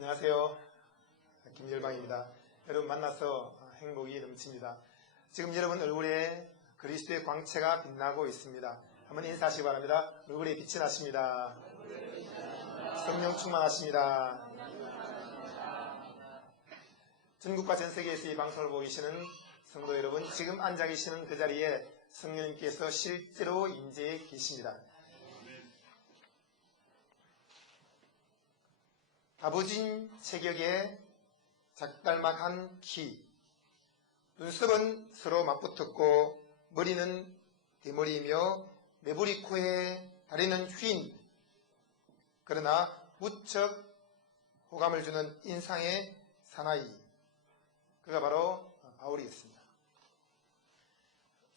안녕하세요. 김열방입니다. 여러분 만나서 행복이 넘칩니다. 지금 여러분 얼굴에 그리스도의 광채가 빛나고 있습니다. 한번 인사하시기 바랍니다. 얼굴에 빛이 나십니다. 성령 충만하십니다. 전국과 전세계에서 이 방송을 보고 계시는 성도 여러분, 지금 앉아 계시는 그 자리에 성령님께서 실제로 임재해 계십니다. 다부진 체격에 작달막한 키, 눈썹은 서로 맞붙었고 머리는 대머리이며 매부리 코에 다리는 휜, 그러나 무척 호감을 주는 인상의 사나이, 그가 바로 바울이었습니다.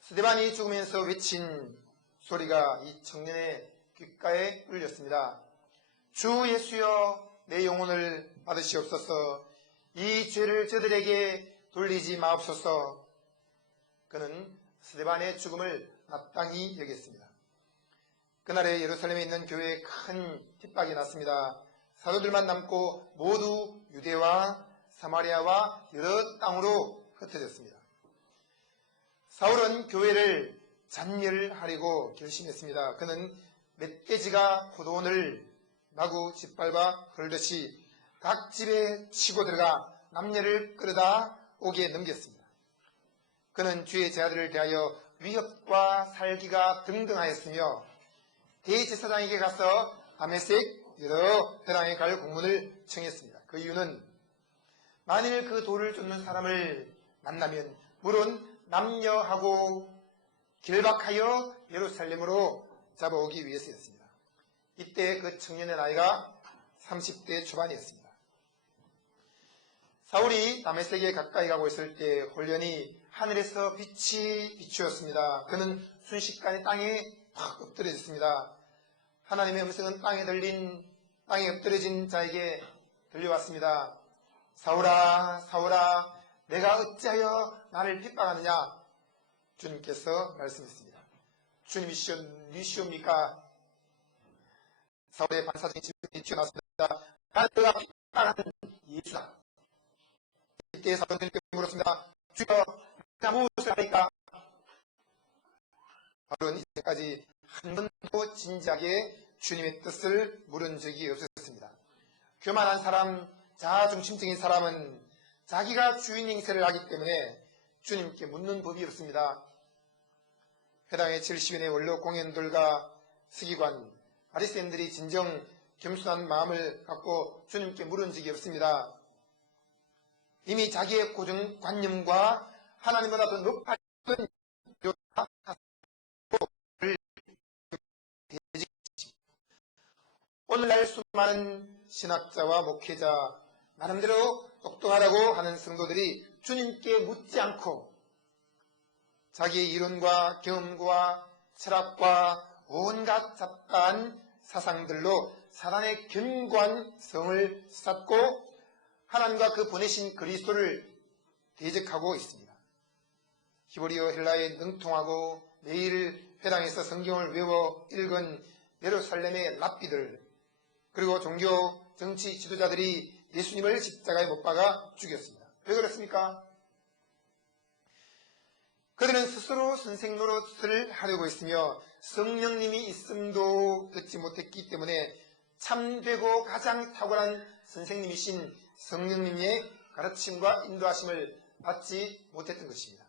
스데반이 죽으면서 외친 소리가 이 청년의 귓가에 울렸습니다. 주 예수여, 내 영혼을 받으시옵소서. 이 죄를 저들에게 돌리지 마옵소서. 그는 스데반의 죽음을 마땅히 여겼습니다. 그날에 예루살렘에 있는 교회에 큰 핍박이 났습니다. 사도들만 남고 모두 유대와 사마리아와 여러 땅으로 흩어졌습니다. 사울은 교회를 잔멸하려고 결심했습니다. 그는 멧돼지가 포도원을 마구 짓밟아 헐듯이 각 집에 치고 들어가 남녀를 끌어다 옥에 넘겼습니다. 그는 주의 제자들을 대하여 위협과 살기가 등등하였으며 대제사장에게 가서 다메섹 여러 회당에 갈 공문을 청했습니다. 그 이유는 만일 그 돌을 쫓는 사람을 만나면 물론 남녀하고 결박하여 예루살렘으로 잡아오기 위해서였습니다. 이때 그 청년의 나이가 30대 초반이었습니다. 사울이 다메섹에 가까이 가고 있을 때 홀연히 하늘에서 빛이 비추었습니다. 그는 순식간에 땅에 팍 엎드려졌습니다. 하나님의 음성은 땅에 엎드려진 자에게 들려왔습니다. 사울아, 사울아, 내가 어찌하여 나를 핍박하느냐? 주님께서 말씀했습니다. 주님이시옵니까? 사울의 반사적인 질문이 튀어나왔습니다. 나는 그가 핍박하는 예수다. 이때 사도님께 물었습니다. 주여, 내가 무엇을 하니까? 바울은 이때까지 한 번도 진지하게 주님의 뜻을 물은 적이 없었습니다. 교만한 사람, 자아중심적인 사람은 자기가 주인 행세를 하기 때문에 주님께 묻는 법이 없습니다. 회당의 70인의 원로 공연들과 서기관, 바리새인들이 진정 겸손한 마음을 갖고 주님께 물은 적이 없습니다. 이미 자기의 고정관념과 하나님보다 더 높은 오늘날 수많은 신학자와 목회자, 나름대로 똑똑하다고 하는 성도들이 주님께 묻지 않고 자기의 이론과 경험과 철학과 온갖 잡다한 사상들로 사단의 견고한 성을 쌓고 하나님과 그 보내신 그리스도를 대적하고 있습니다. 히브리어 헬라에 능통하고 매일 회당에서 성경을 외워 읽은 예루살렘의 랍비들, 그리고 종교, 정치 지도자들이 예수님을 십자가에 못 박아 죽였습니다. 왜 그렇습니까? 그들은 스스로 선생 노릇을 하려고 했으며 성령님이 있음도 듣지 못했기 때문에 참되고 가장 탁월한 선생님이신 성령님의 가르침과 인도하심을 받지 못했던 것입니다.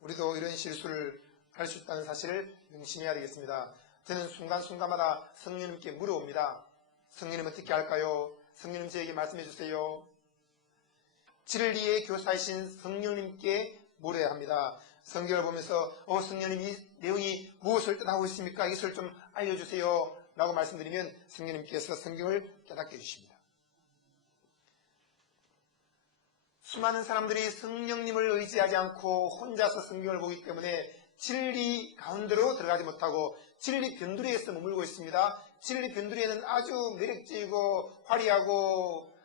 우리도 이런 실수를 할 수 있다는 사실을 명심해야 되겠습니다. 저는 순간순간마다 성령님께 물어옵니다. 성령님 어떻게 할까요? 성령님 저에게 말씀해 주세요. 진리의 교사이신 성령님께 물어야 합니다. 성경을 보면서 성령님 이 내용이 무엇을 뜻하고 있습니까? 이것을 좀 알려주세요 라고 말씀드리면 성령님께서 성경을 깨닫게 해주십니다. 수많은 사람들이 성령님을 의지하지 않고 혼자서 성경을 보기 때문에 진리 가운데로 들어가지 못하고 진리 변두리에서 머물고 있습니다. 진리 변두리에는 아주 매력적이고 화려하고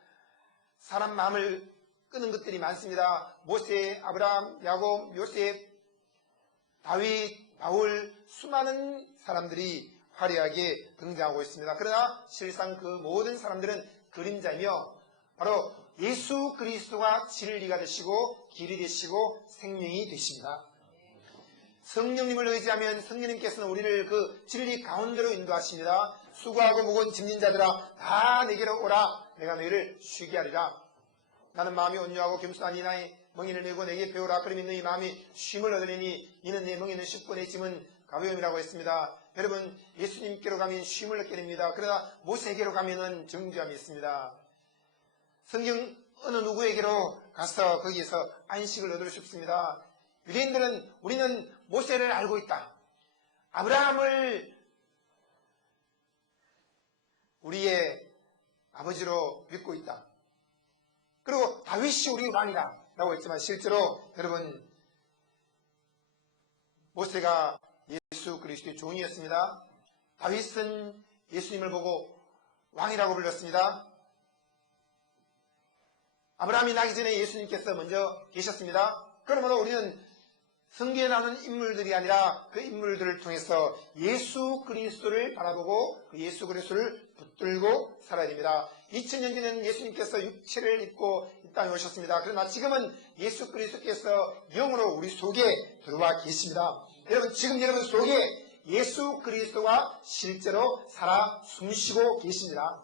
사람 마음을 끄는 것들이 많습니다. 모세, 아브라함, 야곱, 요셉, 다윗, 바울, 수많은 사람들이 화려하게 등장하고 있습니다. 그러나 실상 그 모든 사람들은 그림자이며 바로 예수 그리스도가 진리가 되시고 길이 되시고 생명이 되십니다. 성령님을 의지하면 성령님께서는 우리를 그 진리 가운데로 인도하십니다. 수고하고 무거운 짐진 자들아 다 내게로 오라. 내가 너희를 쉬게 하리라. 나는 마음이 온유하고 겸손하니 나의 멍에를 메고 내게 배우라. 그러면 너희 마음이 쉼을 얻으리니 이는 내 멍에는 쉽고 내 짐은 가벼움이라고 했습니다. 여러분, 예수님께로 가면 쉼을 얻게 됩니다. 그러나 모세에게로 가면은 정죄함이 있습니다. 성경 어느 누구에게로 가서 거기에서 안식을 얻을 수 없습니다. 유대인들은 우리는 모세를 알고 있다. 아브라함을 우리의 아버지로 믿고 있다. 그리고 다윗이 우리의 왕이다 라고 했지만 실제로 여러분, 모세가 예수 그리스도의 종이었습니다. 다윗은 예수님을 보고 왕이라고 불렀습니다. 아브라함이 나기 전에 예수님께서 먼저 계셨습니다. 그러므로 우리는 성경에 나오는 인물들이 아니라 그 인물들을 통해서 예수 그리스도를 바라보고 그 예수 그리스도를 붙들고 살아야 됩니다. 2000년 전에는 예수님께서 육체를 입고 이 땅에 오셨습니다. 그러나 지금은 예수 그리스도께서 영으로 우리 속에 들어와 계십니다. 여러분, 지금 여러분 속에 예수 그리스도가 실제로 살아 숨쉬고 계십니다.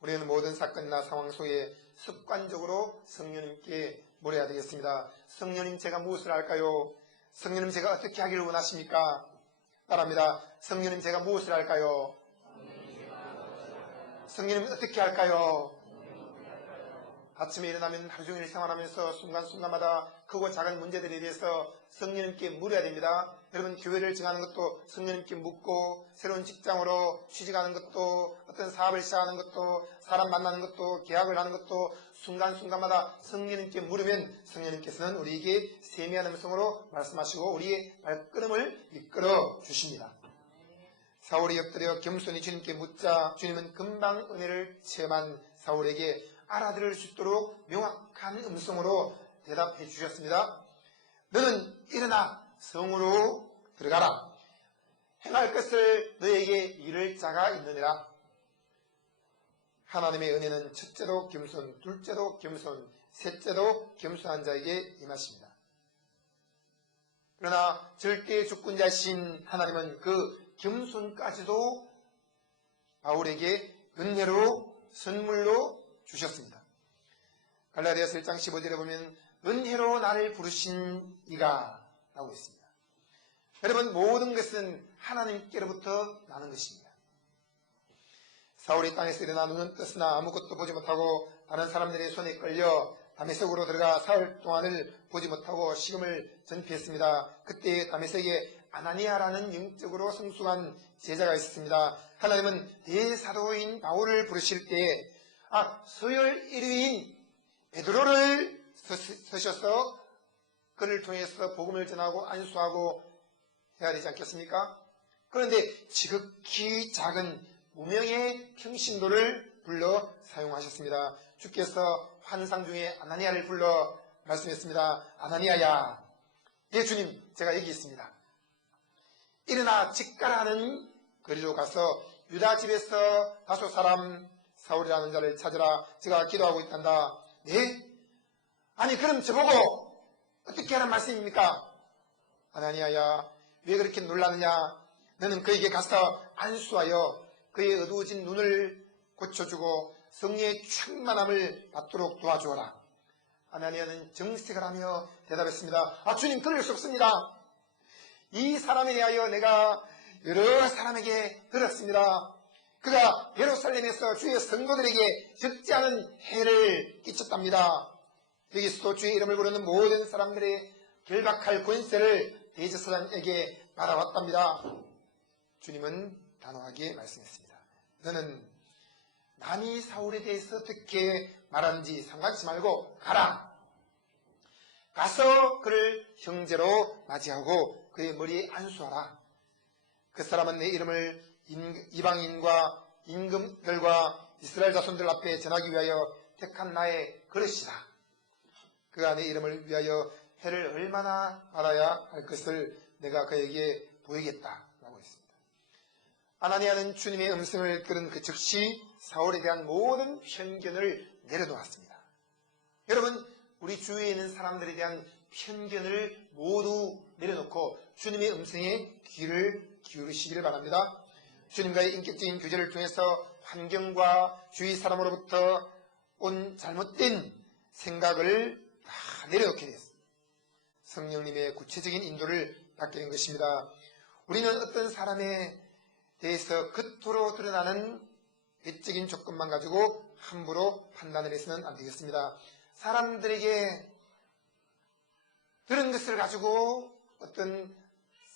우리는 모든 사건이나 상황 속에 습관적으로 성령님께 물어야 되겠습니다. 성령님, 제가 무엇을 할까요? 성령님, 제가 어떻게 하기를 원하십니까? 따라합니다. 성령님, 제가 무엇을 할까요? 성령님, 어떻게 할까요? 아침에 일어나면 하루 종일 생활하면서 순간순간마다 크고 작은 문제들에 대해서 성령님께 물어야 됩니다. 여러분, 교회를 정하는 것도 성령님께 묻고, 새로운 직장으로 취직하는 것도, 어떤 사업을 시작하는 것도, 사람 만나는 것도, 계약을 하는 것도 순간순간마다 성령님께 물으면 성령님께서는 우리에게 세미한 음성으로 말씀하시고 우리의 발걸음을 이끌어 주십니다. 사울이 엎드려 겸손히 주님께 묻자 주님은 금방 은혜를 체험한 사울에게 알아들을 수 있도록 명확한 음성으로 대답해 주셨습니다. 너는 일어나 성으로 들어가라. 행할 것을 너에게 이를 자가 있느니라. 하나님의 은혜는 첫째도 겸손, 둘째도 겸손, 셋째도 겸손한 자에게 임하십니다. 그러나 절대 주권자신 하나님은 그 겸손까지도 바울에게 은혜로 선물로 주셨습니다. 갈라디아서 1장 15절에 보면 은혜로 나를 부르신 이가 라고 있습니다. 여러분, 모든 것은 하나님께로부터 나는 것입니다. 사울이 땅에서 일어나 눈은 떴으나 아무것도 보지 못하고 다른 사람들의 손에 끌려 다메섹으로 들어가 사흘 동안을 보지 못하고 식음을 전폐했습니다. 그때 다메섹에 아나니아라는 영적으로 성숙한 제자가 있었습니다. 하나님은 대사도인 바울을 부르실 때 서열 1위인 베드로를 서셔서 그를 통해서 복음을 전하고 안수하고 해야 되지 않겠습니까? 그런데 지극히 작은 무명의 평신도를 불러 사용하셨습니다. 주께서 환상 중에 아나니아를 불러 말씀했습니다. 아나니아야, 예 주님, 제가 여기 있습니다. 일어나 직가라는 거리로 가서 유다 집에서 다소 사람 사울이라는 자를 찾으라. 제가 기도하고 있단다. 네? 아니 그럼 저보고 어떻게 하는 말씀입니까? 아나니아야, 왜 그렇게 놀라느냐? 너는 그에게 가서 안수하여 그의 어두워진 눈을 고쳐주고 성령의 충만함을 받도록 도와주어라. 아나니아는 정색을 하며 대답했습니다. 주님, 그럴 수 없습니다. 이 사람에 대하여 내가 여러 사람에게 들었습니다. 그가 예루살렘에서 주의 성도들에게 적지 않은 해를 끼쳤답니다. 여기서도 주의 이름을 부르는 모든 사람들의 결박할 권세를 대제사장에게 받아왔답니다. 주님은 단호하게 말씀했습니다. 너는 남이 사울에 대해서 어떻게 말하는지 상관치 말고 가라. 가서 그를 형제로 맞이하고 그의 머리에 안수하라. 그 사람은 내 이름을 이방인과 임금들과 이스라엘 자손들 앞에 전하기 위하여 택한 나의 그릇이다. 그가 내 이름을 위하여 해를 얼마나 받아야 할 것을 내가 그에게 보이겠다 라고 했습니다. 아나니아는 주님의 음성을 들은 그 즉시 사울에 대한 모든 편견을 내려놓았습니다. 여러분, 우리 주위에 있는 사람들에 대한 편견을 모두 내려놓고 주님의 음성에 귀를 기울이시기를 바랍니다. 주님과의 인격적인 교제를 통해서 환경과 주위 사람으로부터 온 잘못된 생각을 다 내려놓게 됐습니다. 성령님의 구체적인 인도를 받게 된 것입니다. 우리는 어떤 사람에 대해서 겉으로 드러나는 외적인 조건만 가지고 함부로 판단을 해서는 안 되겠습니다. 사람들에게 들은 것을 가지고 어떤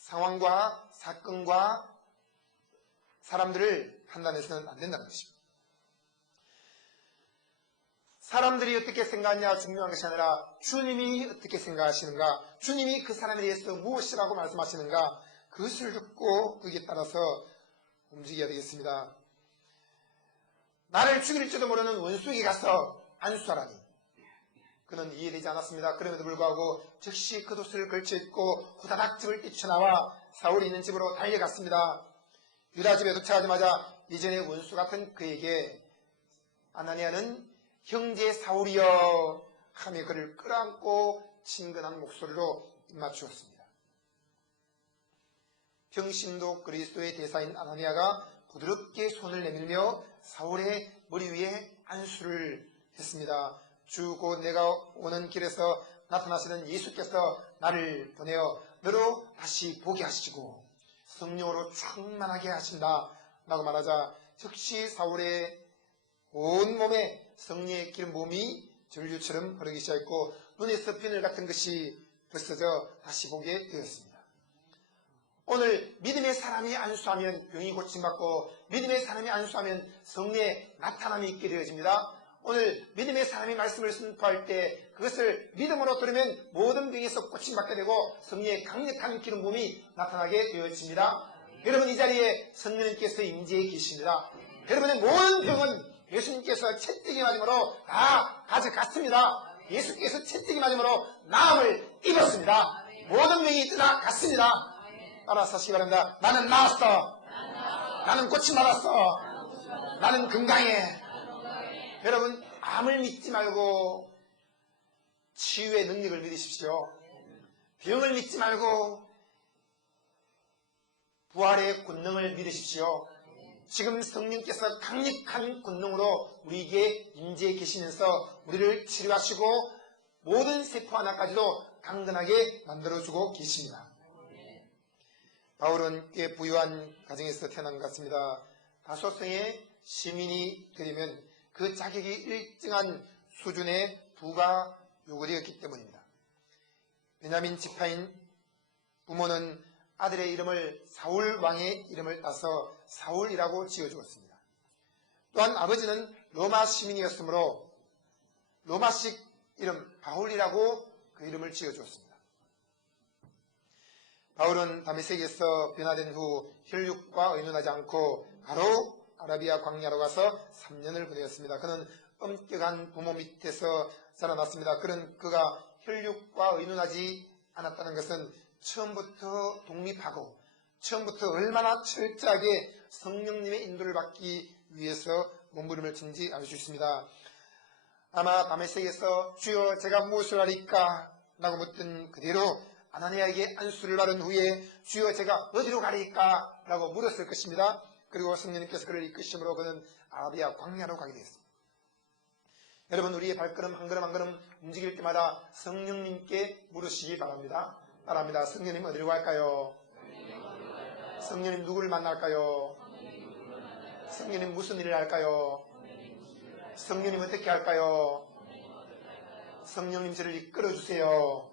상황과 사건과 사람들을 판단해서는 안 된다는 것입니다. 사람들이 어떻게 생각하느냐 중요한 것이 아니라 주님이 어떻게 생각하시는가, 주님이 그 사람에 대해서 무엇이라고 말씀하시는가, 그것을 듣고 거기에 따라서 움직여야 되겠습니다. 나를 죽일지도 모르는 원수에게 가서 안수하라니, 그는 이해되지 않았습니다. 그럼에도 불구하고 즉시 겉옷을 걸쳐 입고 후다닥 집을 뛰쳐나와 사울이 있는 집으로 달려갔습니다. 유다 집에 도착하자마자 이전의 원수 같은 그에게 아나니아는 형제 사울이여 하며 그를 끌어안고 친근한 목소리로 입맞추었습니다. 평신도 그리스도의 대사인 아나니아가 부드럽게 손을 내밀며 사울의 머리 위에 안수를 했습니다. 주 곧 내가 오는 길에서 나타나시는 예수께서 나를 보내어 너로 다시 보게 하시고 성령으로 충만하게 하신다 라고 말하자 즉시 사울의 온 몸에 성령의 기름 부음이 전류처럼 흐르기 시작했고 눈에서 비늘 같은 것이 벗어져 다시 보게 되었습니다. 오늘 믿음의 사람이 안수하면 병이 고침받고 믿음의 사람이 안수하면 성령의 나타남이 있게 되어집니다. 오늘 믿음의 사람이 말씀을 선포할 때 그것을 믿음으로 들으면 모든 병에서 고침받게 되고 성령의 강력한 기름 부음이 나타나게 되어집니다. 여러분, 이 자리에 성령님께서 임재해 계십니다. 여러분의 모든 병은 예수님께서 채찍이 맞음으로 다 가져갔습니다. 예수께서 채찍이 맞음으로 나음을 입었습니다. 모든 병이 떠나갔습니다. 따라서 하시기 바랍니다. 나는 나았어. 나는 고침받았어. 나는 건강해. 여러분, 암을 믿지 말고 치유의 능력을 믿으십시오. 병을 믿지 말고 부활의 권능을 믿으십시오. 지금 성령께서 강력한 권능으로 우리에게 임재해 계시면서 우리를 치료하시고 모든 세포 하나까지도 강건하게 만들어주고 계십니다. 바울은 꽤 부유한 가정에서 태어난 것 같습니다. 다소성의 시민이 되려면 그 자격이 일정한 수준의 부가 요구되었기 때문입니다. 베냐민 지파인 부모는 아들의 이름을 사울 왕의 이름을 따서 사울이라고 지어주었습니다. 또한 아버지는 로마 시민이었으므로 로마식 이름 바울이라고 그 이름을 지어주었습니다. 바울은 다메섹에서 변화된 후 혈육과 의논하지 않고 바로 아라비아 광야로 가서 3년을 보내었습니다. 그는 엄격한 부모 밑에서 자라났습니다. 그가 혈육과 의논하지 않았다는 것은 처음부터 독립하고 처음부터 얼마나 철저하게 성령님의 인도를 받기 위해서 몸부림을 친지 알 수 있습니다. 아마 다메섹에서 주여 제가 무엇을 하리까? 라고 묻던 그대로 아나니아에게 안수를 받은 후에 주여 제가 어디로 가리까? 라고 물었을 것입니다. 그리고 성령님께서 그를 이끄심으로 그는 아라비아 광야로 가게 되었습니다. 여러분, 우리의 발걸음 한 걸음 한 걸음 움직일 때마다 성령님께 물으시기 바랍니다. 따라합니다. 성령님 어디로 갈까요? 성령님 누구를 만날까요? 성령님 무슨 일을 할까요? 성령님 어떻게 할까요? 성령님 저를 이끌어주세요.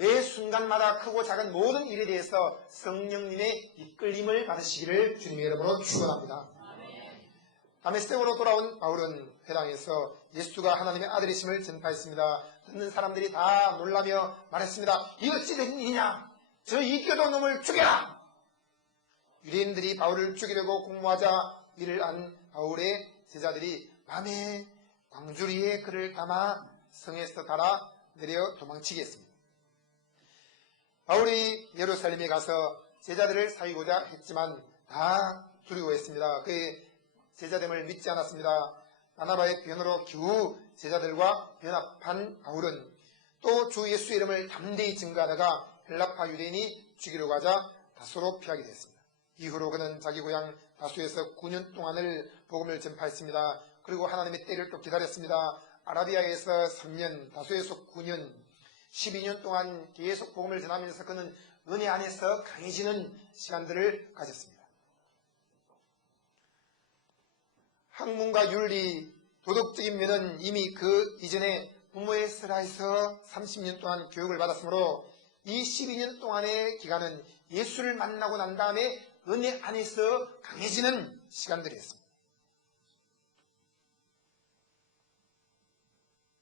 매 순간마다 크고 작은 모든 일에 대해서 성령님의 이끌림을 받으시기를 주님의 이름으로 축원합니다. 다메섹으로 돌아온 바울은 회당에서 예수가 하나님의 아들이심을 전파했습니다. 듣는 사람들이 다 놀라며 말했습니다. 이거 어찌 된 일이냐? 저 이교도 놈을 죽여라! 유대인들이 바울을 죽이려고 공모하자 이를 안 바울의 제자들이 밤에 광주리에 그를 담아 성에서 달아 내려 도망치게 했습니다. 바울이 예루살렘에 가서 제자들을 사귀고자 했지만 다 두려워했습니다. 그의 제자됨을 믿지 않았습니다. 바나바의 변호로 겨우 제자들과 연합한 바울은 또 주 예수의 이름을 담대히 증거하다가 헬라파 유대인이 죽이려고 하자 다소로 피하게 됐습니다. 이후로 그는 자기 고향 다소에서 9년 동안을 복음을 전파했습니다. 그리고 하나님의 때를 또 기다렸습니다. 아라비아에서 3년, 다소에서 9년, 12년 동안 계속 복음을 전하면서 그는 은혜 안에서 강해지는 시간들을 가졌습니다. 학문과 윤리, 도덕적인 면은 이미 그 이전에 부모의 슬하에서 30년 동안 교육을 받았으므로 이 12년 동안의 기간은 예수를 만나고 난 다음에 은혜 안에서 강해지는 시간들이었습니다.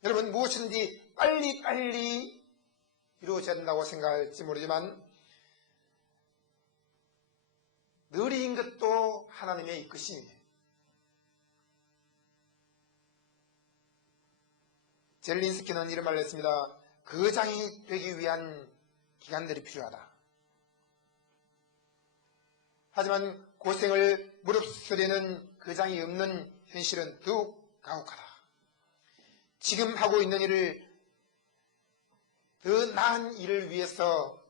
여러분, 무엇이든지 빨리 이루어져야 된다고 생각할지 모르지만 느린 것도 하나님의 이끄심이에요. 젤린스키는 이런 말을 했습니다. 거장이 되기 위한 기간들이 필요하다. 하지만 고생을 무릅쓰려는 거장이 없는 현실은 더욱 가혹하다. 지금 하고 있는 일을 더 나은 일을 위해서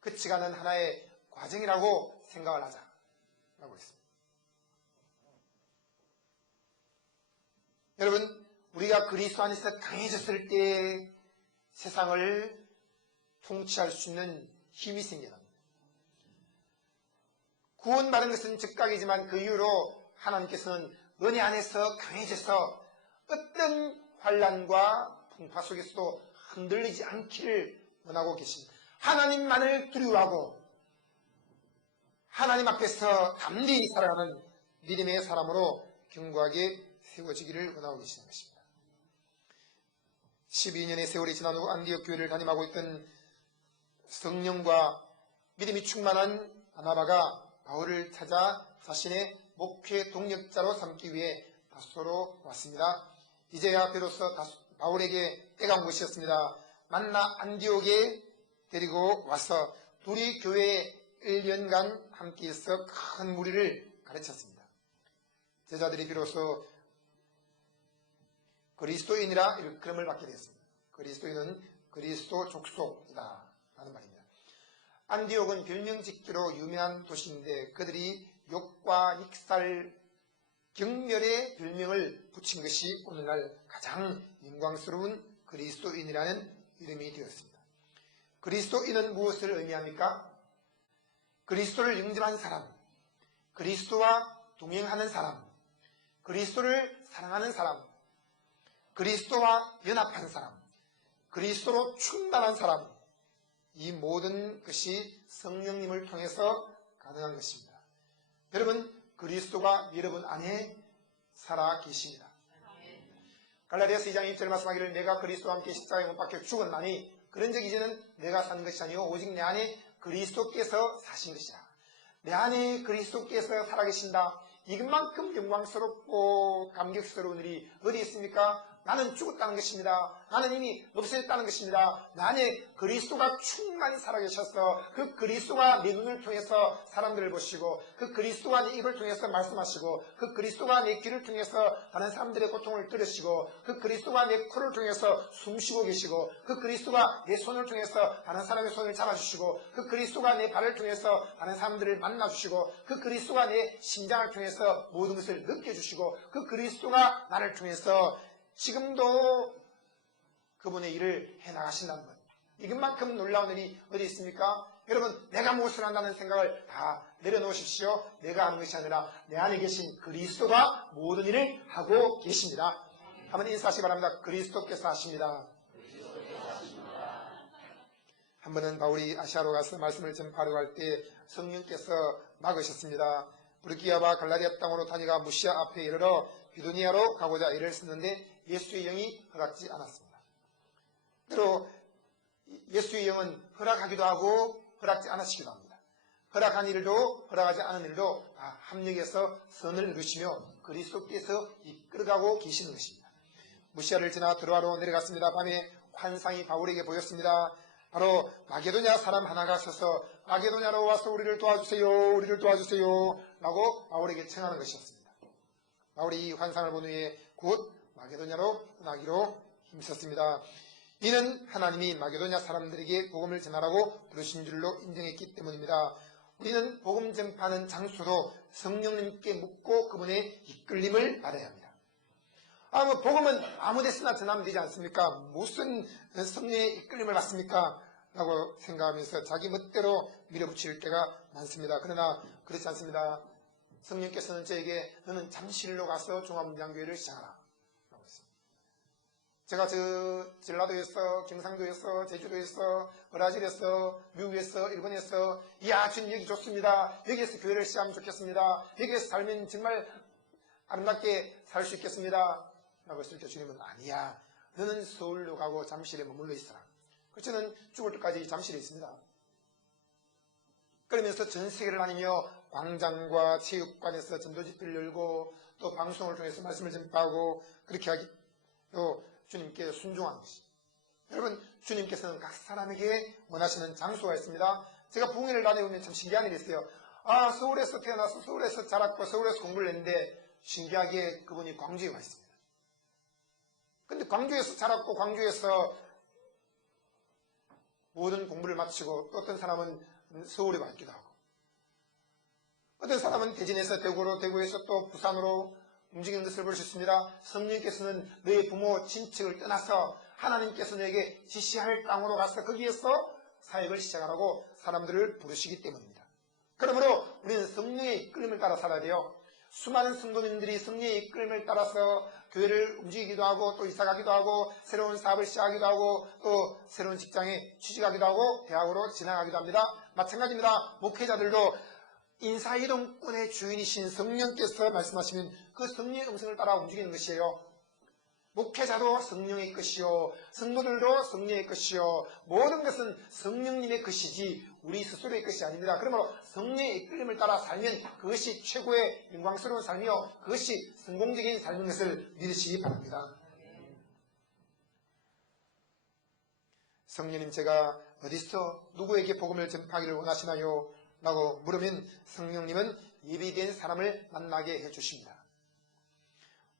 끝이가는 하나의 과정이라고 생각을 하자라고 했습니다. 여러분, 우리가 그리스도 안에서 강해졌을 때 세상을 통치할 수 있는 힘이 생겨납니다. 구원받은 것은 즉각이지만 그 이후로 하나님께서는 은혜 안에서 강해져서 어떤 환난과 풍파 속에서도 흔들리지 않기를 원하고 계십니다. 하나님만을 두려워하고 하나님 앞에서 담대히 살아가는 믿음의 사람으로 견고하게 세워지기를 원하고 계시는 것입니다. 12년의 세월이 지난 후 안디옥 교회를 담임하고 있던 성령과 믿음이 충만한 바나바가 바울을 찾아 자신의 목회 동력자로 삼기 위해 다소로 왔습니다. 이제야 비로소 바울에게 때가 온 것이었습니다. 만나 안디옥에 데리고 와서 둘이 교회에 1년간 함께 있어 큰 무리를 가르쳤습니다. 제자들이 비로소 그리스도인이라 일컬음을 받게 되었습니다. 그리스도인은 그리스도 족속이다 라는 말입니다. 안디옥은 별명 짓기로 유명한 도시인데 그들이 욕과 익살, 경멸의 별명을 붙인 것이 오늘날 가장 영광스러운 그리스도인이라는 이름이 되었습니다. 그리스도인은 무엇을 의미합니까? 그리스도를 영접한 사람, 그리스도와 동행하는 사람, 그리스도를 사랑하는 사람, 그리스도와 연합한 사람, 그리스도로 충만한 사람, 이 모든 것이 성령님을 통해서 가능한 것입니다. 여러분, 그리스도가 여러분 안에 살아 계십니다. 갈라디아서 2장 1절 말씀하기를 내가 그리스도와 함께 십자가에 못 박혀 죽었나니 그런 적 이제는 내가 사는 것이 아니요 오직 내 안에 그리스도께서 사신 것이라. 내 안에 그리스도께서 살아계신다. 이것만큼 영광스럽고 감격스러운 일이 어디 있습니까? 나는 죽었다는 것입니다. 나는 이미 없어졌다는 것입니다. 내 안에 그리스도가 충만히 살아계셔서 그 그리스도가 내 눈을 통해서 사람들을 보시고 그 그리스도가 내 입을 통해서 말씀하시고 그 그리스도가 내 귀를 통해서 다른 사람들의 고통을 들으시고 그 그리스도가 내 코를 통해서 숨쉬고 계시고 그 그리스도가 내 손을 통해서 다른 사람의 손을 잡아주시고 그 그리스도가 내 발을 통해서 다른 사람들을 만나주시고 그 그리스도가 내 심장을 통해서 모든 것을 느껴주시고 그 그리스도가 나를 통해서 지금도 그분의 일을 해나가신다는 것. 이것만큼 놀라운 일이 어디 있습니까? 여러분, 내가 무엇을 한다는 생각을 다 내려놓으십시오. 내가 하는 것이 아니라 내 안에 계신 그리스도가 모든 일을 하고 계십니다. 한번 인사하시기 바랍니다. 그리스도께서 하십니다. 한 번은 바울이 아시아로 가서 말씀을 전파하려고 할 때 성령께서 막으셨습니다. 브르기아와 갈라디아 땅으로 다니가 무시아 앞에 이르러 비두니아로 가고자 애를 썼는데 예수의 영이 허락지 않았습니다. 때로 예수의 영은 허락하기도 하고 허락지 않으시기도 합니다. 허락한 일도 허락하지 않은 일도 다 합력해서 선을 이루시며 그리스도께서 이끌어가고 계시는 것입니다. 무시아를 지나 드로아로 내려갔습니다. 밤에 환상이 바울에게 보였습니다. 바로 마게도냐 사람 하나가 서서 마게도냐로 와서 우리를 도와주세요, 우리를 도와주세요 라고 바울에게 청하는 것이었습니다. 바울이 이 환상을 본 후에 곧 마게도냐로 떠나기로 힘썼습니다. 이는 하나님이 마게도냐 사람들에게 복음을 전하라고 부르신 줄로 인정했기 때문입니다. 우리는 복음 전파하는 장소도 성령님께 묻고 그분의 이끌림을 받아야 합니다. 복음은 아무 데서나 전하면 되지 않습니까? 무슨 성령의 이끌림을 받습니까? 라고 생각하면서 자기 멋대로 밀어붙일 때가 많습니다. 그러나 그렇지 않습니다. 성령께서는 저에게 너는 잠실로 가서 종합문장교회를 시작하라 라고 했습니다. 제가 전라도에서, 경상도에서, 제주도에서, 브라질에서, 미국에서, 일본에서 이야 주님 여기 좋습니다. 여기에서 교회를 시작하면 좋겠습니다. 여기에서 살면 정말 아름답게 살 수 있겠습니다 라고 했을 때 주님은 아니야, 너는 서울로 가고 잠실에 머물러 있어라. 그래서 저는 죽을 때까지 잠실에 있습니다. 그러면서 전 세계를 다니며 광장과 체육관에서 전도 집회를 열고 또 방송을 통해서 말씀을 전파하고 그렇게 하기로 주님께 순종하는 것입니다. 여러분, 주님께서는 각 사람에게 원하시는 장소가 있습니다. 제가 부흥회를 다녀보면 참 신기한 일이 있어요. 서울에서 태어나서 서울에서 자랐고 서울에서 공부를 했는데 신기하게 그분이 광주에 와 있습니다. 근데 광주에서 자랐고 광주에서 모든 공부를 마치고 또 어떤 사람은 서울에 와 있기도 하고 어떤 사람은 대전에서 대구로, 대구에서 또 부산으로 움직이는 것을 볼 수 있습니다. 성령께서는 너의 부모, 친척을 떠나서 하나님께서 너에게 지시할 땅으로 가서 거기에서 사역을 시작하라고 사람들을 부르시기 때문입니다. 그러므로 우리는 성령의 이끌림을 따라 살아야 돼요. 수많은 성도님들이 성령의 이끌림을 따라서 교회를 움직이기도 하고 또 이사가기도 하고 새로운 사업을 시작하기도 하고 또 새로운 직장에 취직하기도 하고 대학으로 진학하기도 합니다. 마찬가지입니다. 목회자들도 인사이동권의 주인이신 성령께서 말씀하시면 그 성령의 음성을 따라 움직이는 것이에요. 목회자도 성령의 것이요, 성도들도 성령의 것이요, 모든 것은 성령님의 것이지 우리 스스로의 것이 아닙니다. 그러므로 성령의 이끌림을 따라 살면 그것이 최고의 영광스러운 삶이요, 그것이 성공적인 삶인 것을 믿으시기 바랍니다. 성령님, 제가 어디서 누구에게 복음을 전파하기를 원하시나요? 라고 물으면 성령님은 예비된 사람을 만나게 해주십니다.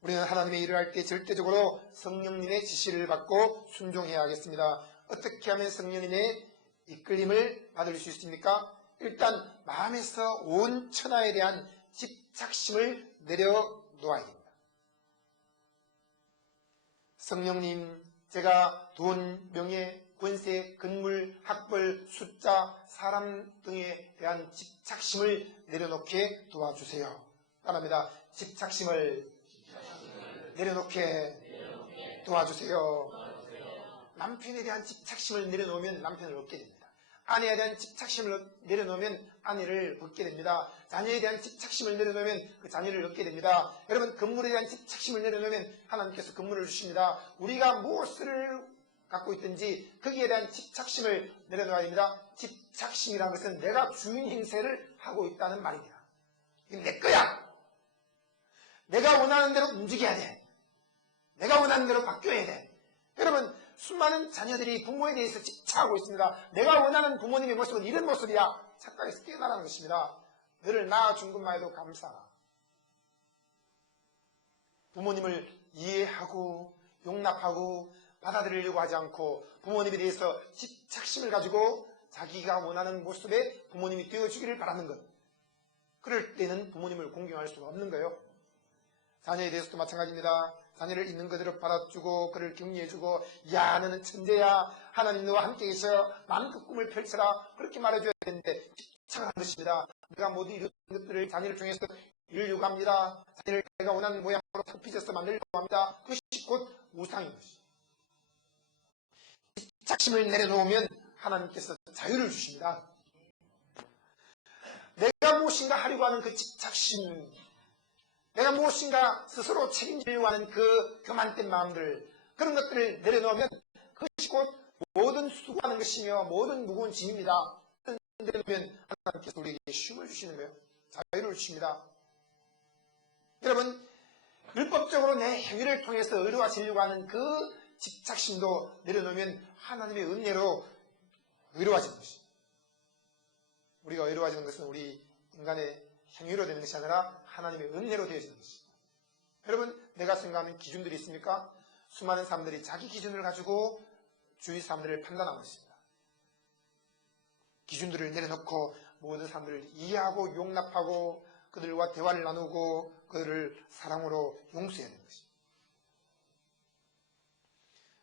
우리는 하나님의 일을 할 때 절대적으로 성령님의 지시를 받고 순종해야 하겠습니다. 어떻게 하면 성령님의 이끌림을 받을 수 있습니까? 일단 마음에서 온 천하에 대한 집착심을 내려놓아야 됩니다. 성령님, 제가 돈, 명예, 권세, 건물, 학벌, 숫자, 사람 등에 대한 집착심을 내려놓게 도와주세요. 따라합니다. 집착심을 내려놓게 도와주세요. 남편에 대한 집착심을 내려놓으면 남편을 얻게 됩니다. 아내에 대한 집착심을 내려놓으면 아내를 얻게 됩니다. 자녀에 대한 집착심을 내려놓으면 그 자녀를 얻게 됩니다. 여러분, 건물에 대한 집착심을 내려놓으면 하나님께서 건물을 주십니다. 우리가 무엇을 갖고 있든지 거기에 대한 집착심을 내려놓아야 됩니다. 집착심이라는 것은 내가 주인 행세를 하고 있다는 말입니다. 이게 내 거야. 내가 원하는 대로 움직여야 돼. 내가 원하는 대로 바뀌어야 돼. 여러분, 수많은 자녀들이 부모에 대해서 집착하고 있습니다. 내가 원하는 부모님의 모습은 이런 모습이야. 착각해서 깨달아는 것입니다. 너를 낳아준 것만 해도 감사하라. 부모님을 이해하고 용납하고 받아들이려고 하지 않고 부모님에 대해서 집착심을 가지고 자기가 원하는 모습의 부모님이 되어주기를 바라는 것. 그럴 때는 부모님을 공경할 수가 없는 거예요. 자녀에 대해서도 마찬가지입니다. 자녀를 있는 그대로 받아주고 그를 격려해주고 야 너는 천재야, 하나님 너와 함께 계셔, 마음껏 꿈을 펼쳐라, 그렇게 말해줘야 되는데 집착을 하는 것입니다. 내가 모두 이런 것들을 자녀를 통해서 이루려고 합니다. 자녀를 내가 원하는 모양으로 빚어서 만들려고 합니다. 그것이 곧 우상인 것이죠. 집착심을 내려놓으면 하나님께서 자유를 주십니다. 내가 무엇인가 하려고 하는 그 집착심, 내가 무엇인가 스스로 책임지려고 하는 그 교만된 마음들, 그런 것들을 내려놓으면 그것이 곧 모든 수고하는 것이며 모든 무거운 짐입니다. 내려놓으면 하나님께서 우리에게 쉼을 주시는 거예요. 자유를 주십니다. 여러분, 율법적으로 내 행위를 통해서 의로워지려고 하는 그 집착심도 내려놓으면 하나님의 은혜로 의로워지는 것입니다. 우리가 의로워지는 것은 우리 인간의 행위로 되는 것이 아니라 하나님의 은혜로 되어지는 것입니다. 여러분, 내가 생각하는 기준들이 있습니까? 수많은 사람들이 자기 기준을 가지고 주위 사람들을 판단하고 있습니다. 기준들을 내려놓고 모든 사람들을 이해하고 용납하고 그들과 대화를 나누고 그들을 사랑으로 용서해야 되는 것입니다.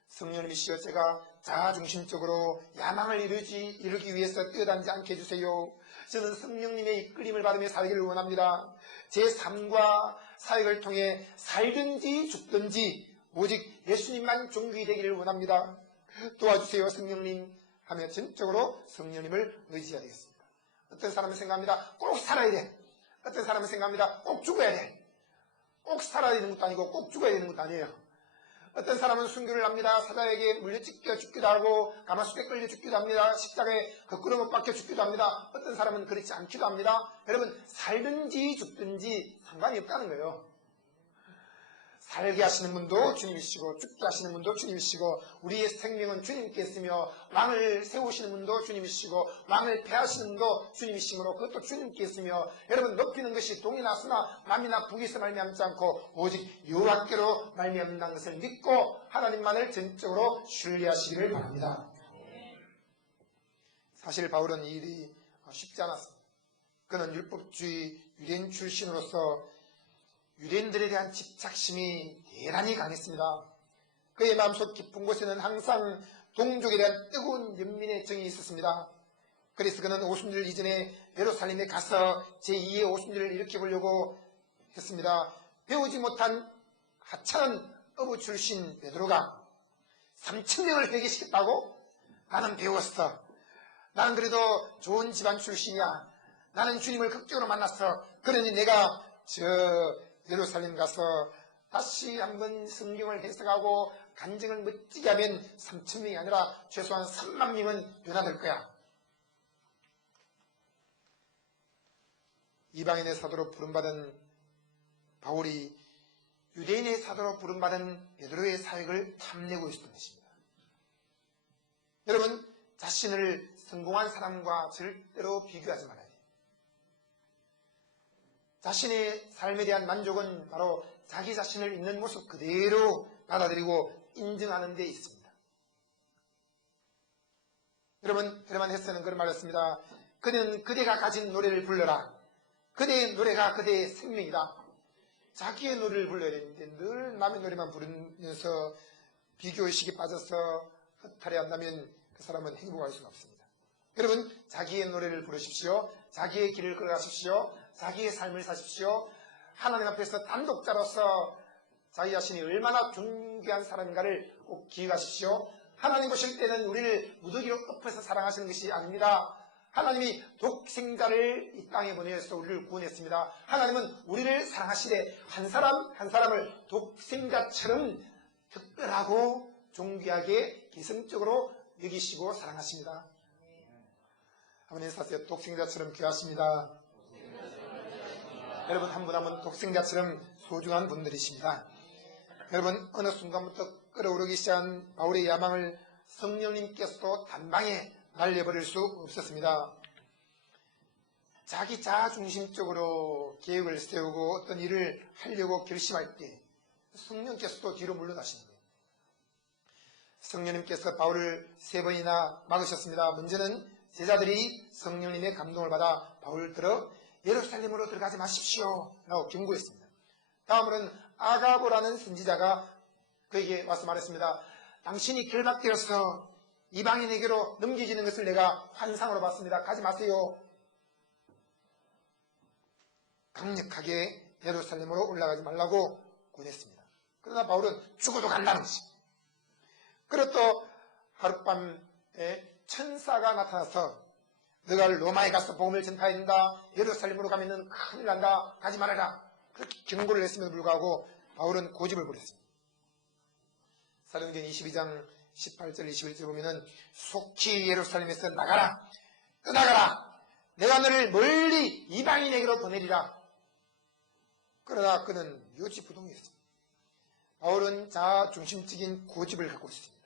성령님이시여 제가 자아중심적으로 야망을 이루기 위해서 뛰어다니지 않게 해주세요. 저는 성령님의 이끌림을 받으며 살기를 원합니다. 제 삶과 사역을 통해 살든지 죽든지 오직 예수님만 존귀 되기를 원합니다. 도와주세요 성령님 하며 전적으로 성령님을 의지해야 되겠습니다. 어떤 사람은 생각합니다. 꼭 살아야 돼. 어떤 사람은 생각합니다. 꼭 죽어야 돼. 꼭 살아야 되는 것도 아니고 꼭 죽어야 되는 것도 아니에요. 어떤 사람은 순교를 합니다. 사자에게 물려찢겨 죽기도 하고 가마솥에 끌려 죽기도 합니다. 십자가에 거꾸로 못 박혀 죽기도 합니다. 어떤 사람은 그렇지 않기도 합니다. 여러분 살든지 죽든지 상관이 없다는 거예요. 살게 하시는 분도 주님이시고 죽게 하시는 분도 주님이시고 우리의 생명은 주님께 있으며 왕을 세우시는 분도 주님이시고 왕을 폐하시는 분도 주님이시므로 그것도 주님께 있으며 여러분 높이는 것이 동이나 서나 남이나 북에서 말미암지 않고 오직 여호와께로 말미암는다는 것을 믿고 하나님만을 전적으로 신뢰하시기를 바랍니다. 사실 바울은 이 일이 쉽지 않았습니다. 그는 율법주의 유대인 출신으로서 유대인들에 대한 집착심이 대단히 강했습니다. 그의 마음속 깊은 곳에는 항상 동족에 대한 뜨거운 연민의 정이 있었습니다. 그래서 그는 오순절 이전에 예루살렘에 가서 제2의 오순절을 일으켜보려고 했습니다. 배우지 못한 하찮은 어부 출신 베드로가 3,000명을 회개시켰다고? 나는 배웠어. 나는 그래도 좋은 집안 출신이야. 나는 주님을 극적으로 만났어. 그러니 내가 예루살렘 가서 다시 한번 성경을 해석하고 간증을 멋지게 하면 3,000명이 아니라 최소한 3만 명은 변화될 거야. 이방인의 사도로 부름받은 바울이 유대인의 사도로 부름받은 베드로의 사역을 탐내고 있었던 것입니다. 여러분, 자신을 성공한 사람과 절대로 비교하지 말아야 돼요. 자신의 삶에 대한 만족은 바로 자기 자신을 있는 모습 그대로 받아들이고 인정하는 데 있습니다. 여러분, 헤르만 헤세는 그런 말을 했습니다. 그는 그대가 가진 노래를 불러라. 그대의 노래가 그대의 생명이다. 자기의 노래를 불러야 되는데 늘 남의 노래만 부르면서 비교의식에 빠져서 허탈해한다면 그 사람은 행복할 수가 없습니다. 여러분, 자기의 노래를 부르십시오. 자기의 길을 걸어가십시오. 자기의 삶을 사십시오. 하나님 앞에서 단독자로서 자기 자신이 얼마나 존귀한 사람인가를 꼭 기억하십시오. 하나님 보실 때는 우리를 무더기로 엎어서 사랑하시는 것이 아닙니다. 하나님이 독생자를 이 땅에 보내서 우리를 구원했습니다. 하나님은 우리를 사랑하시되 한 사람 한 사람을 독생자처럼 특별하고 존귀하게 기성적으로 여기시고 사랑하십니다. 한번 인사하세요. 독생자처럼 귀하십니다. 여러분, 한 분 한 분 독생자처럼 소중한 분들이십니다. 여러분, 어느 순간부터 끓어오르기 시작한 바울의 야망을 성령님께서도 단방에 날려버릴 수 없었습니다. 자기 자아중심적으로 계획을 세우고 어떤 일을 하려고 결심할 때 성령께서도 뒤로 물러나시는 거예요. 성령님께서 바울을 3번이나 막으셨습니다. 먼저는 제자들이 성령님의 감동을 받아 바울을 들어 예루살렘으로 들어가지 마십시오 라고 경고했습니다. 다음으로는 아가보라는 선지자가 그에게 와서 말했습니다. 당신이 결박되어서 이방인에게로 넘겨지는 것을 내가 환상으로 봤습니다. 가지 마세요. 강력하게 예루살렘으로 올라가지 말라고 권했습니다. 그러나 바울은 죽어도 간다는 것입니다. 그리고 또 하룻밤에 천사가 나타나서 너가 로마에 가서 복음을 전파해야 된다. 예루살렘으로 가면 큰일 난다. 가지 말아라. 그렇게 경고를 했음에도 불구하고 바울은 고집을 부렸습니다. 사도행전 22장 18절 21절 보면은 속히 예루살렘에서 나가라. 떠나가라. 내가 너를 멀리 이방인에게로 보내리라. 그러나 그는 요지부동이었습니다. 바울은 자아중심적인 고집을 갖고 있습니다.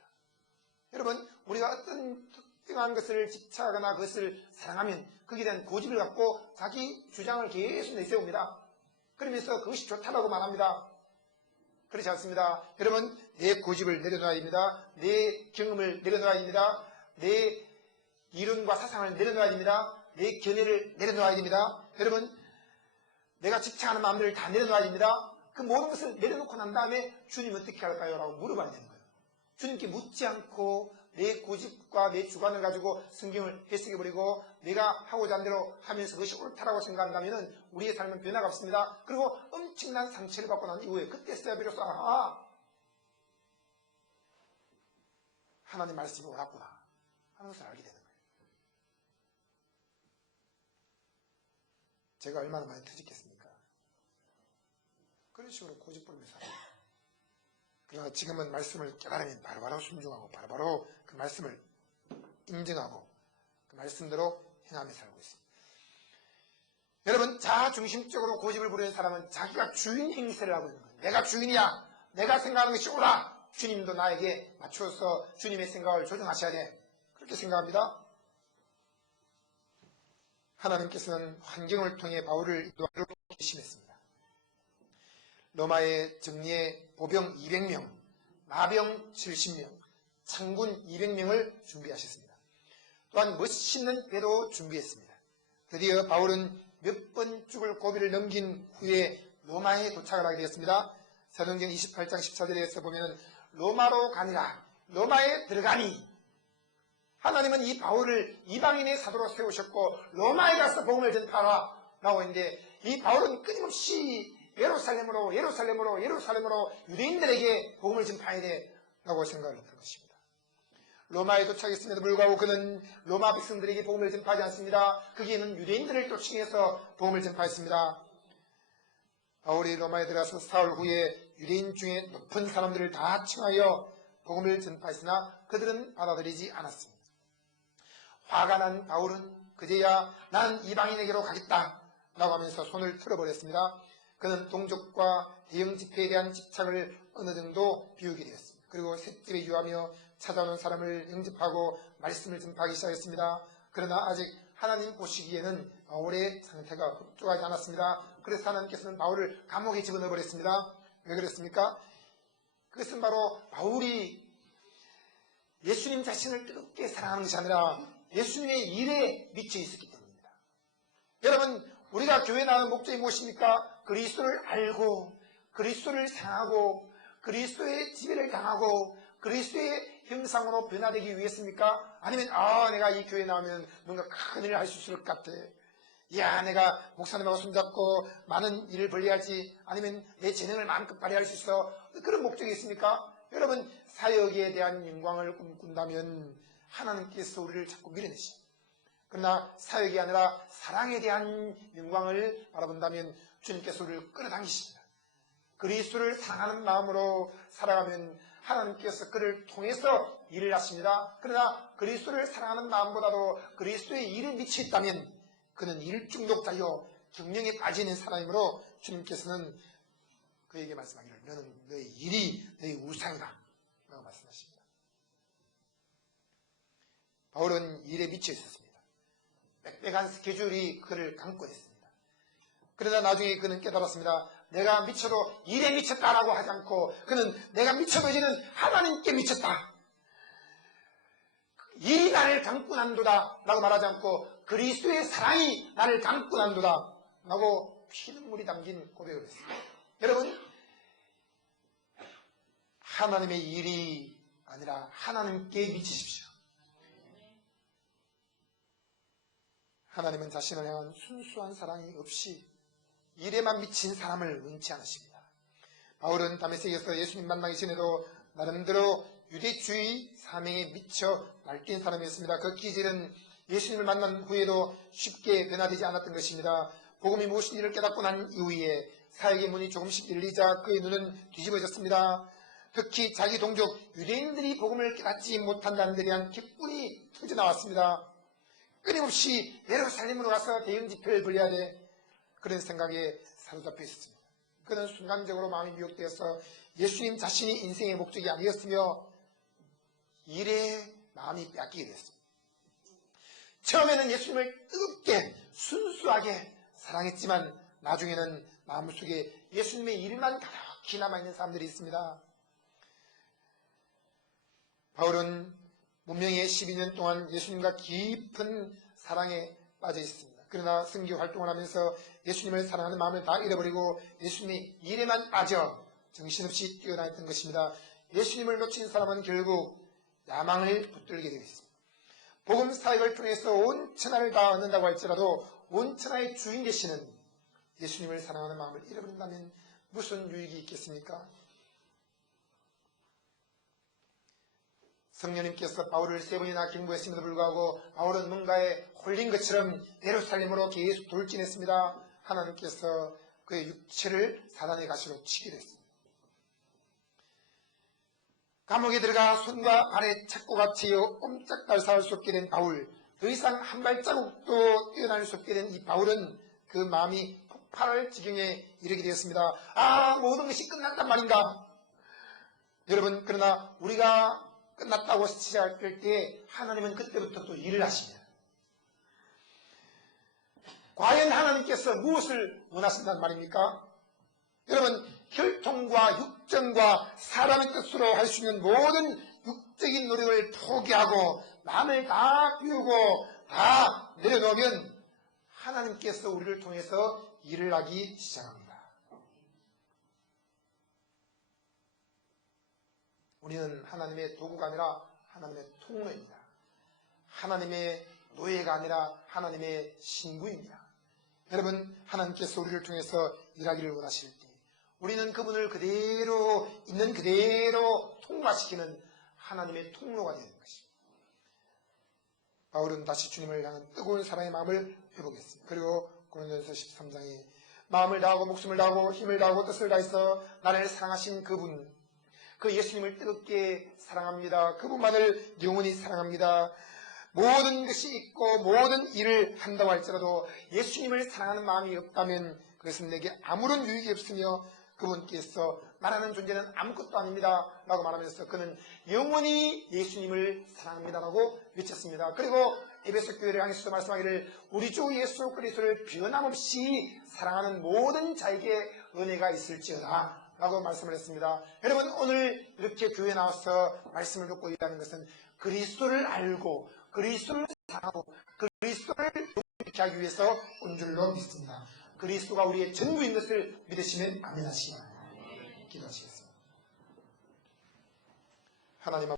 여러분, 우리가 어떤 특정한 것을 집착하거나 그것을 사랑하면 거기에 대한 고집을 갖고 자기 주장을 계속 내세웁니다. 그러면서 그것이 좋다고 말합니다. 그렇지 않습니다. 여러분, 내 고집을 내려놔야 됩니다. 내 경험을 내려놔야 됩니다. 내 이론과 사상을 내려놔야 됩니다. 내 견해를 내려놔야 됩니다. 여러분, 내가 집착하는 마음들을 다 내려놔야 됩니다. 그 모든 것을 내려놓고 난 다음에 주님 어떻게 할까요? 라고 물어봐야 되는 거예요. 주님께 묻지 않고 내 고집과 내 주관을 가지고 성경을 해석해버리고 내가 하고자 한 대로 하면서 그것이 옳다라고 생각한다면 우리의 삶은 변화가 없습니다. 그리고 엄청난 상처를 받고 난 이후에 그때서야 비로소 하나님 말씀이 옳았구나 하는 것을 알게 되는 거예요. 제가 얼마나 많이 터졌겠습니까? 그런 식으로 고집 부리면서 살아요. 그러나 지금은 말씀을 깨달으면 바로바로 순종하고 바로바로 그 말씀을 인정하고 그 말씀대로 행하며 살고 있습니다. 여러분, 자아중심적으로 고집을 부리는 사람은 자기가 주인 행세를 하고 있는 거예요. 내가 주인이야. 내가 생각하는 것이 옳아. 주님도 나에게 맞춰서 주님의 생각을 조정하셔야 돼. 그렇게 생각합니다. 하나님께서는 환경을 통해 바울을 인도하기로 결심했습니다. 로마의 정리에 보병 200명, 마병 70명, 창군 200명을 준비하셨습니다. 또한 멋있는 배도 준비했습니다. 드디어 바울은 몇 번 죽을 고비를 넘긴 후에 로마에 도착을 하게 되었습니다. 사도행전 28장 14절에서 보면 로마로 가니라, 로마에 들어가니, 하나님은 이 바울을 이방인의 사도로 세우셨고 로마에 가서 복음을 전파하라 라고 했는데 이 바울은 끊임없이 예루살렘으로 유대인들에게 복음을 전파해야 돼라고 생각을 했던 것입니다. 로마에 도착했음에도 불구하고 그는 로마 백성들에게 복음을 전파하지 않습니다. 거기에는 유대인들을 쫓으면서 복음을 전파했습니다. 바울이 로마에 들어가서 사흘 후에 유대인 중에 높은 사람들을 다 청하여 복음을 전파했으나 그들은 받아들이지 않았습니다. 화가 난 바울은 그제야 나는 이방인에게로 가겠다 라고 하면서 손을 틀어버렸습니다. 그는 동족과 대형 집회에 대한 집착을 어느 정도 비우게 되었습니다. 그리고 셋집에 유하며 찾아오는 사람을 영접하고 말씀을 전파하기 시작했습니다. 그러나 아직 하나님 보시기에는 바울의 상태가 흡족하지 않았습니다. 그래서 하나님께서는 바울을 감옥에 집어넣어버렸습니다. 왜 그랬습니까? 그것은 바로 바울이 예수님 자신을 뜨겁게 사랑하는 것이 아니라 예수님의 일에 미쳐 있었기 때문입니다. 여러분, 우리가 교회 나오는 목적이 무엇입니까? 그리스도를 알고 그리스도를 사랑하고 그리스도의 지배를 당하고 그리스도의 형상으로 변화되기 위해서입니까? 아니면 내가 이 교회 나오면 뭔가 큰 일을 할 수 있을 것 같아. 야, 내가 목사님하고 손잡고 많은 일을 벌려야지. 아니면 내 재능을 마음껏 발휘할 수 있어. 그런 목적이 있습니까? 여러분, 사역에 대한 영광을 꿈꾼다면 하나님께서 우리를 자꾸 밀어내시죠. 그러나 사역이 아니라 사랑에 대한 영광을 바라본다면 주님께서 우리를 끌어당기십니다. 그리스도를 사랑하는 마음으로 살아가면 하나님께서 그를 통해서 일을 하십니다. 그러나 그리스도를 사랑하는 마음보다도 그리스도의 일에 미쳐 있다면 그는 일 중독자요 경영에 빠지는 사람이므로 주님께서는 그에게 말씀하기를 너는 너의 일이 너의 우상이다 라고 말씀하십니다. 바울은 일에 미쳐 있었습니다. 빽빽한 스케줄이 그를 감고 있습니다. 그러나 나중에 그는 깨달았습니다. 내가 미쳐도 일에 미쳤다라고 하지 않고 그는 내가 미쳐도 이제는 하나님께 미쳤다. 일이 나를 감고 난도다 라고 말하지 않고 그리스도의 사랑이 나를 감고 난도다 라고 피눈물이 담긴 고백을 했습니다. 여러분, 하나님의 일이 아니라 하나님께 미치십시오. 하나님은 자신을 향한 순수한 사랑이 없이 일에만 미친 사람을 원치 않으십니다. 바울은 다메섹에서 예수님 만나기 전에도 나름대로 유대주의 사명에 미쳐 날뛴 사람이었습니다. 그 기질은 예수님을 만난 후에도 쉽게 변화되지 않았던 것입니다. 복음이 무엇인지를 깨닫고 난 이후에 사역의 문이 조금씩 열리자 그의 눈은 뒤집어졌습니다. 특히 자기 동족 유대인들이 복음을 깨닫지 못한다는 데 대한 격분이 터져나왔습니다. 끊임없이 예루살렘으로 가서 대형 집회를 벌여야 돼. 그런 생각에 사로잡혀 있었습니다. 그는 순간적으로 마음이 미혹되어서 예수님 자신이 인생의 목적이 아니었으며 일에 마음이 빼앗기게 됐습니다. 처음에는 예수님을 뜨겁게 순수하게 사랑했지만 나중에는 마음속에 예수님의 일만 가득히 남아있는 사람들이 있습니다. 바울은 문명의 12년 동안 예수님과 깊은 사랑에 빠져 있습니다. 그러나 선교 활동을 하면서 예수님을 사랑하는 마음을 다 잃어버리고 예수님의 일에만 빠져 정신없이 뛰어다녔던 것입니다. 예수님을 놓친 사람은 결국 야망을 붙들게 되어 있습니다. 복음 사역을 통해서 온 천하를 다 얻는다고 할지라도 온 천하의 주인 되시는 예수님을 사랑하는 마음을 잃어버린다면 무슨 유익이 있겠습니까? 성령님께서 바울을 3번이나 경고했음에도 불구하고 바울은 뭔가에 홀린 것처럼 예루살렘으로 계속 돌진했습니다. 하나님께서 그의 육체를 사단의 가시로 치게 됐습니다. 감옥에 들어가 손과 발에 착고가 채여 꼼짝달싹할 수 없게 된 바울, 더 이상 한 발자국도 뛰어날 수 없게 된 이 바울은 그 마음이 폭발할 지경에 이르게 되었습니다. 모든 것이 끝났단 말인가? 여러분, 그러나 우리가 끝났다고 시작할 때 하나님은 그때부터 또 일을 하십니다. 과연 하나님께서 무엇을 원하신단 말입니까? 여러분, 혈통과 육정과 사람의 뜻으로 할 수 있는 모든 육적인 노력을 포기하고 남을 다 비우고 다 내려놓으면 하나님께서 우리를 통해서 일을 하기 시작합니다. 우리는 하나님의 도구가 아니라 하나님의 통로입니다. 하나님의 노예가 아니라 하나님의 신부입니다. 여러분, 하나님께서 우리를 통해서 일하기를 원하실 때 우리는 그분을 그대로 있는 그대로 통과시키는 하나님의 통로가 되는 것입니다. 바울은 다시 주님을 향한 뜨거운 사랑의 마음을 회복했습니다. 그리고 고린도전서 13장에 마음을 다하고 목숨을 다하고 힘을 다하고 뜻을 다해서 나를 사랑하신 그분, 그 예수님을 뜨겁게 사랑합니다. 그분만을 영원히 사랑합니다. 모든 것이 있고 모든 일을 한다고 할지라도 예수님을 사랑하는 마음이 없다면 그것은 내게 아무런 유익이 없으며 그분께서 말하는 존재는 아무것도 아닙니다 라고 말하면서 그는 영원히 예수님을 사랑합니다 라고 외쳤습니다. 그리고 에베소 교회를 향해서 말씀하기를 우리 주 예수 그리스도를 변함없이 사랑하는 모든 자에게 은혜가 있을지어다 라고 말씀을 했습니다. 여러분, 오늘 이렇게 교회에 나와서 말씀을 듣고 일하는 것은 그리스도를 알고 그리스도를 사랑하고 그리스도를 이렇게 하기 위해서 온 줄로 믿습니다. 그리스도가 우리의 전부인 것을 믿으시면 아멘 하시기 바랍니다. 기도하시겠습니다. 하나님